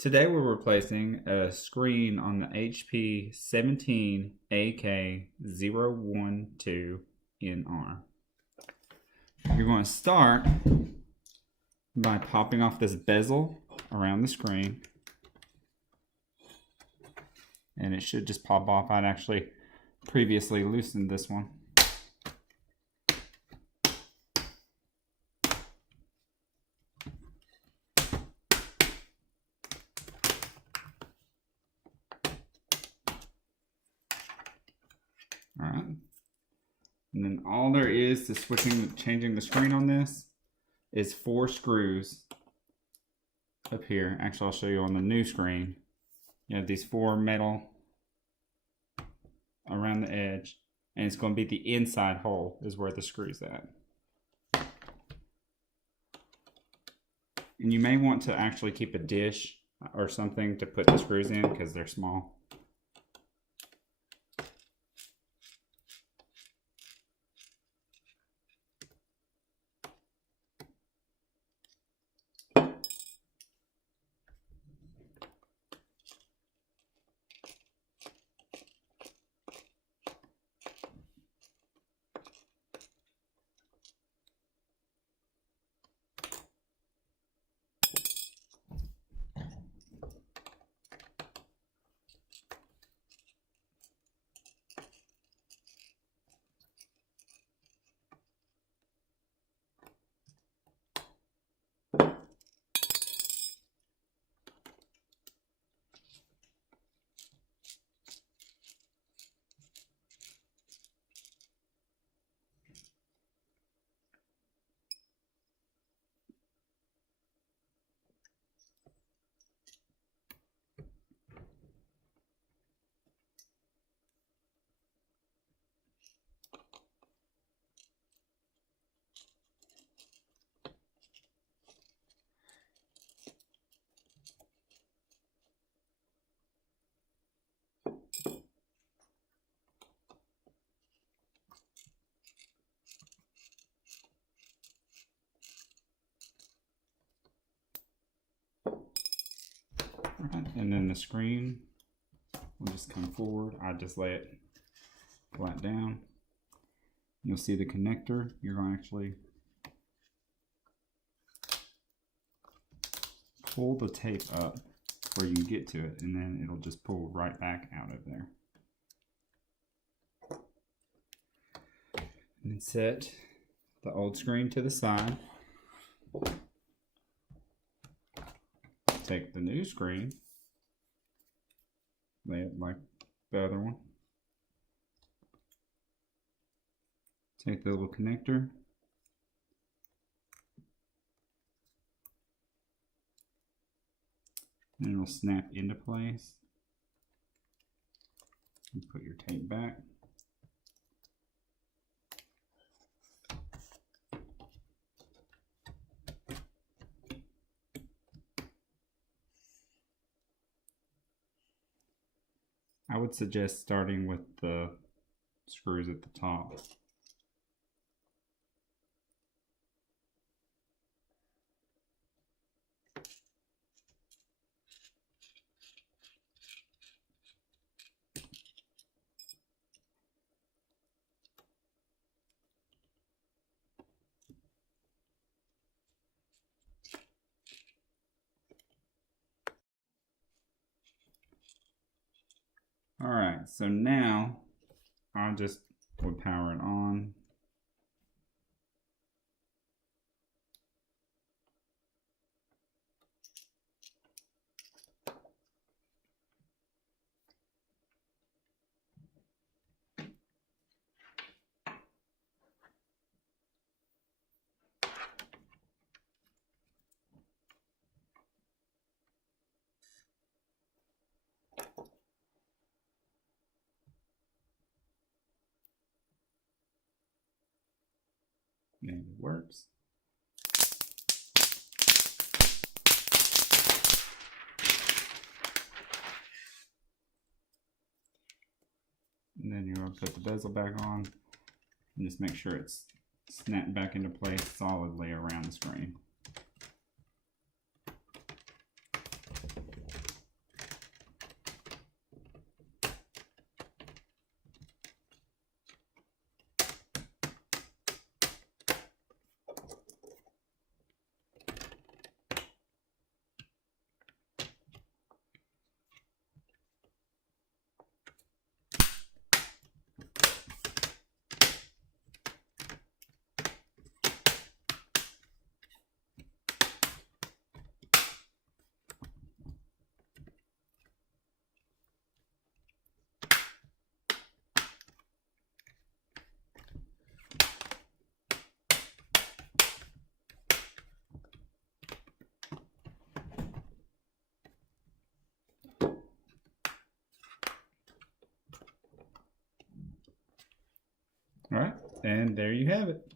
Today we're replacing a screen on the HP 17AK012NR. You're going to start by popping off this bezel around the screen. And it should just pop off. I'd actually previously loosened this one. Alright. And then all there is to changing the screen on this is 4 screws up here. Actually, I'll show you on the new screen. You have these 4 metal around the edge, and it's going to be the inside hole is where the screw's at. And you may want to actually keep a dish or something to put the screws in because they're small. And then the screen will just come forward. I just lay it flat down. You'll see the connector. You're going to actually pull the tape up where you can get to it, and then it'll just pull right back out of there. And then set the old screen to the side. Take the new screen, lay it like the other one. Take the little connector, and it'll snap into place. And put your tape back. I would suggest starting with the screws at the top. Alright, so now I just would power it on. And it works. And then you're going to put the bezel back on and just make sure it's snapped back into place solidly around the screen. And there you have it.